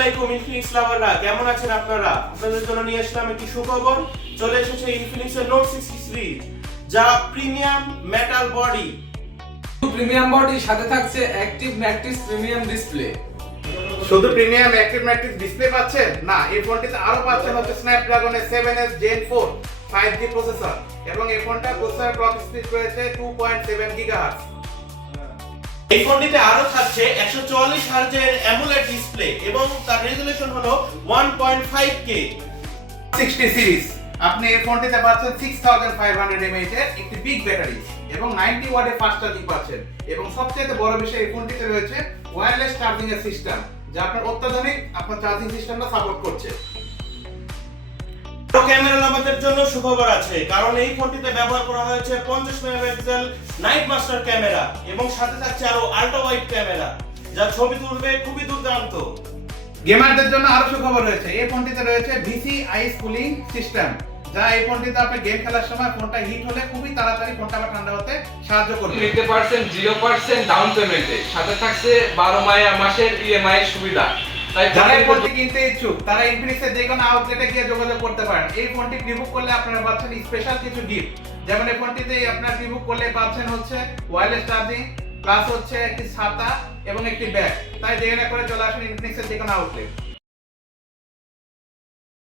আলাইকুম ইনফিনিক্স লাভাররা, কেমন আছেন আপনারা? আপনাদের জন্য নিয়ে আসলাম একটি সুখবর। চলে এসেছে ইনফিনিক্স এর নোট 60 সিরিজ, যা প্রিমিয়াম মেটাল বডি। প্রিমিয়াম বডির সাথে থাকছে অ্যাক্টিভ ম্যাট্রিক্স প্রিমিয়াম ডিসপ্লে। শুধু প্রিমিয়াম অ্যাক্টিভ ম্যাট্রিক্স ডিসপ্লে পাচ্ছেন না, এই ফোনটিতে আরো পাচ্ছেন হচ্ছে স্ন্যাপড্রাগনের 7S Gen 4 5G প্রসেসর, এবং এই ফোনটা প্রসেসর ক্লক স্পিড রয়েছে 2.7 গিগাহার্টজ। এই ফোনটিতে আরো থাকছে 144 হার্জের অ্যামোলেড ডিসপ্লে এবং তার রেজোলিউশন হলো 1.5K। 60 সিরিজ আপনি এই ফোনটিতে পাচ্ছেন 6500 mAh এর একটি বিগ ব্যাটারি এবং 90 ওয়াটের ফাস্ট চার্জিং পাচ্ছেন, এবং সবচেয়ে বড় বিষয় এই ফোনটিতে রয়েছে ওয়্যারলেস চার্জিং এর সিস্টেম, যা আপনার অত্যাধুনিক আপনার চার্জিং সিস্টেমটা সাপোর্ট করছে। তো ক্যামেরা লাভারদের জন্য সুখবর আছে, কারণ এই ফোনটিতে ব্যবহার করা হয়েছে 50 মেগাপিক্সেল নাইট মাস্টার ক্যামেরা এবং সাথে থাকছে আরো আল্ট্রা ওয়াইড ক্যামেরা, যা ছবি তুলবে খুবই দুর্দান্ত। গেমারদের জন্য আরো সুখবর রয়েছে, এই ফোনটিতে রয়েছে ভিসি আইস কুলিং সিস্টেম, যা এই ফোনটিতে আপনি গেম খেলার সময় ফোনটা হিট হলে খুবই তাড়াতাড়ি ফোনটা আবার ঠান্ডা হতে সাহায্য করবে। নিতে পারছেন 0% ডাউন পেমেন্টে, সাথে থাকছে 12 মাসের ইএমআই সুবিধা। তাই যারা এই ফোনটি কিনতে ইচ্ছুক তারা ইনফিনিক্স এর যে কোনো আউটলেটে গিয়ে যোগাযোগ করতে পারেন। এই ফোনটি প্রিবুক করলে আপনারা পাচ্ছেন স্পেশাল কিছু গিফট, যেমন এই ফোনটিতে আপনারা প্রিবুক করলে পাচ্ছেন হচ্ছে ওয়্যারলেস চার্জিং প্লাস হচ্ছে একটি ছাতা এবং একটি ব্যাগ। তাই দেরি না করে চলে আসুন ইনফিনিক্স এর যে কোনো আউটলেট।